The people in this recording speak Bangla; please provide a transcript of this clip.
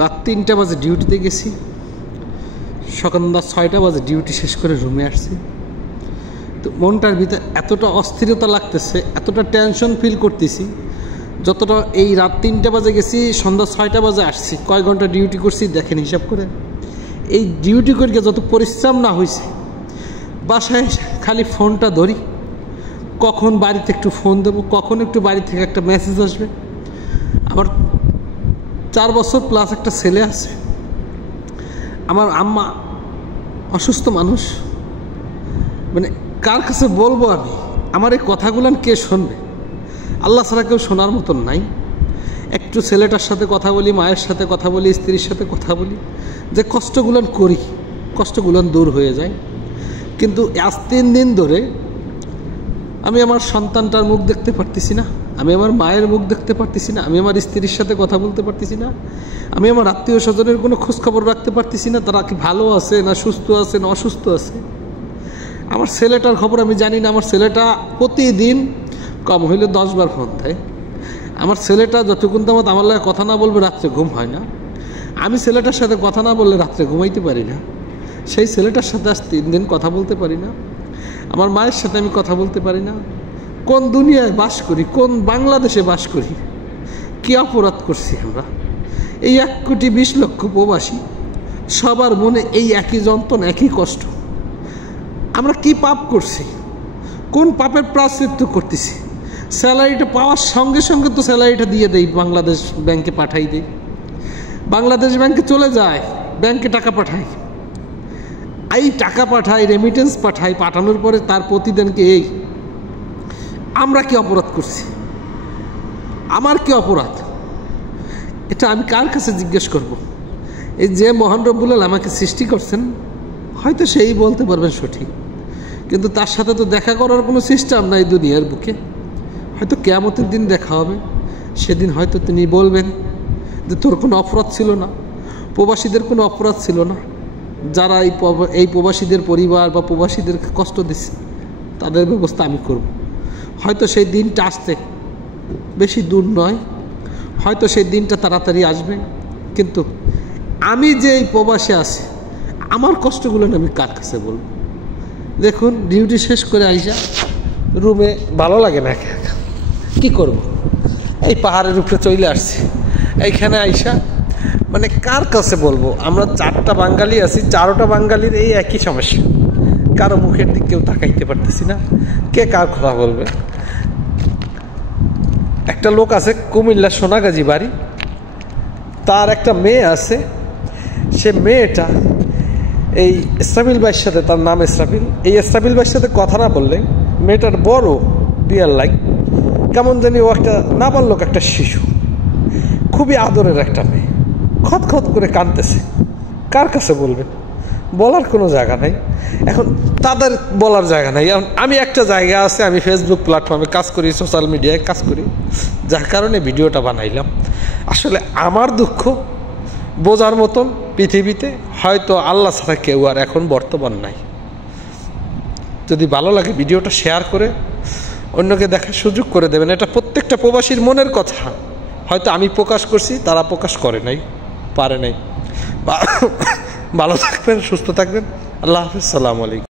রাত 3টা বাজে ডিউটিতে গেছি, সকালবেলা 6টা বাজে ডিউটি শেষ করে রুমে আসছি। তো মনটার ভিতরে এতটা অস্থিরতা লাগতেছে, এতটা টেনশন ফিল করতেছি, যতটা এই রাত 3টা বাজে গেছি, সন্ধ্যা 6টা বাজে আসছি। কয় ঘন্টা ডিউটি করছি দেখেন হিসাব করে। এই ডিউটি করে যত পরিশ্রম না হয়েছে, বাসায় খালি ফোনটা ধরি, কখন বাড়িতে একটু ফোন দেবো, কখন একটু বাড়ি থেকে একটা মেসেজ আসবে। আমার 4 বছর প্লাস একটা ছেলে আছে। আমার আম্মা অসুস্থ মানুষ, মানে কার কাছে বলবো আমি? আমার এই কথাগুলো কে শুনবে? আল্লাহ ছাড়া কেউ শোনার মতন নাই। একটু ছেলেটার সাথে কথা বলি, মায়ের সাথে কথা বলি, স্ত্রীর সাথে কথা বলি, যে কষ্টগুলো করি, কষ্টগুলো দূর হয়ে যায়। কিন্তু আজ 3 দিন ধরে আমি আমার সন্তানটার মুখ দেখতে পারতেছি না, আমি আমার মায়ের মুখ দেখতে পারতেছি না, আমি আমার স্ত্রীর সাথে কথা বলতে পারতেছি না, আমি আমার আত্মীয় স্বজনের কোনো খোঁজখবর রাখতে পারতেছি না, তারা কি ভালো আছে না সুস্থ আছে না অসুস্থ আছে। আমার ছেলেটার খবর আমি জানি না। আমার ছেলেটা প্রতিদিন কম হইলে 10 বার ফোন দেয়। আমার ছেলেটা যতক্ষণ তো আমার লাগে কথা না বলবে রাত্রে ঘুম হয় না। আমি ছেলেটার সাথে কথা না বললে রাত্রে ঘুমাইতে পারি না। সেই ছেলেটার সাথে আজ 3 দিন কথা বলতে পারি না। আমার মায়ের সাথে আমি কথা বলতে পারি না। কোন দুনিয়ায় বাস করি, কোন বাংলাদেশে বাস করি? কি অপরাধ করছি আমরা? এই 1,20,00,000 প্রবাসী, সবার মনে এই একই যন্ত্রণা, একই কষ্ট। আমরা কি পাপ করছি? কোন পাপের প্রায়শ্চিত্ত করতেছি? স্যালারিটা পাওয়ার সঙ্গে সঙ্গে তো স্যালারিটা দিয়ে দেই, বাংলাদেশ ব্যাংকে পাঠাই দেই, বাংলাদেশ ব্যাংকে চলে যায়, ব্যাংকে টাকা পাঠাই, এই টাকা পাঠাই, রেমিটেন্স পাঠাই, পাঠানোর পরে তার প্রতিদিনকে এই আমরা কি অপরাধ করছি? আমার কি অপরাধ? এটা আমি কার কাছে জিজ্ঞেস করব? এই যে মহান রব্বুল আলামিন আমাকে সৃষ্টি করছেন, হয়তো সেই বলতে পারবেন সঠিক, কিন্তু তার সাথে তো দেখা করার কোনো সিস্টেম নাই দুনিয়ার বুকে। হয়তো কিয়ামতের দিন দেখা হবে, সেদিন হয়তো তিনি বলবেন যে তোর কোনো অপরাধ ছিল না, প্রবাসীদের কোনো অপরাধ ছিল না, যারা এই প্রবাসীদের পরিবার বা প্রবাসীদেরকে কষ্ট দিচ্ছে তাদের ব্যবস্থা আমি করব। হয়তো সেই দিনটা আসতে বেশি দূর নয়, হয়তো সেই দিনটা তাড়াতাড়ি আসবে। কিন্তু আমি যে এই প্রবাসে আছি, আমার কষ্টগুলো আমি কার কাছে বলবো? দেখুন, ডিউটি শেষ করে আইসা রুমে ভালো লাগে না, কি করব? এই পাহাড়ের উপরে চলে আসছি, এইখানে আইসা মানে কার কাছে বলবো? আমরা 4টা বাঙালি আছি, 4টা বাঙালির এই একই সমস্যা। কারো মুখের দিক কেউ তাকাইতে পারতেছি না, কে কার কথা বলবে? একটা লোক আছে কুমিল্লা সোনাগাজী বাড়ি, তার একটা মেয়ে আছে। সে মেয়েটা এই ইসরাফিল ভাইয়ের সাথে, তার নাম ইসরাফিল, এই ইসরাফিল ভাইয়ের সাথে কথা না বললে মেয়েটার বড় ডিয়ার লাইক, কেমন জানি ও একটা নাবালক একটা শিশু, খুবই আদরের একটা মেয়ে, খতখত করে কাঁদতেছে। কার কাছে বলবেন? বলার কোনো জায়গা নাই। এখন তাদের বলার জায়গা নাই। আমি একটা জায়গা আছে, আমি ফেসবুক প্ল্যাটফর্মে কাজ করি, সোশ্যাল মিডিয়ায় কাজ করি, যার কারণে ভিডিওটা বানাইলাম। আসলে আমার দুঃখ বোঝার মতন পৃথিবীতে হয়তো আল্লাহ ছাড়া কেউ আর এখন বর্তমান নাই। যদি ভালো লাগে ভিডিওটা শেয়ার করে অন্যকে দেখার সুযোগ করে দেবেন। এটা প্রত্যেকটা প্রবাসীর মনের কথা। হয়তো আমি প্রকাশ করছি, তারা প্রকাশ করে নাই, পারে নাই। ভালো থাকবেন, সুস্থ থাকবেন। আল্লাহ হাফেজ, সালামু আলাইকুম।